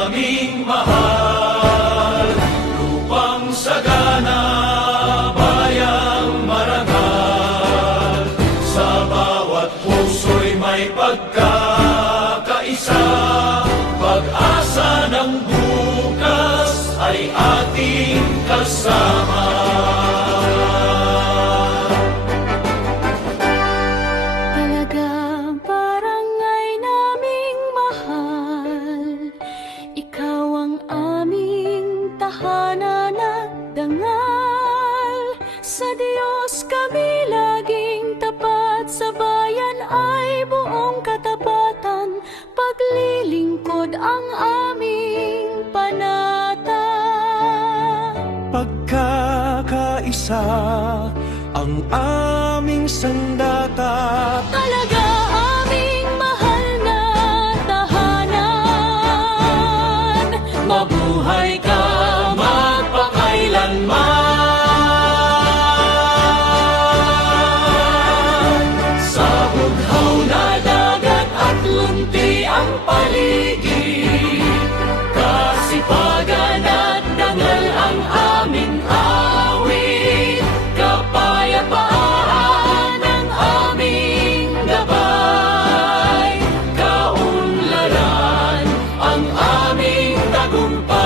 naming mahal. Lupang sagana, bayang marangal, sa bawat puso'y may pagkakaisa. Pag-asa ng bukas ay ating kasama. Talagang barangay naming mahal, ikaw ang aming tahanan at dangal. Sa Diyos kami laging tapat, sa bayan ay buong katapatan. Paglilingkod ang aming panata. Pagkakaisa ang aming sandata. Talaga aming mahal na tahanan. Mabuhay ka magpakailanman. Sa bughaw na dagat at lunti ang paligid, kasipagan at dangal ang aming awit. Kapayapaan ang aming gabay, kaunlaran ang aming tagumpay.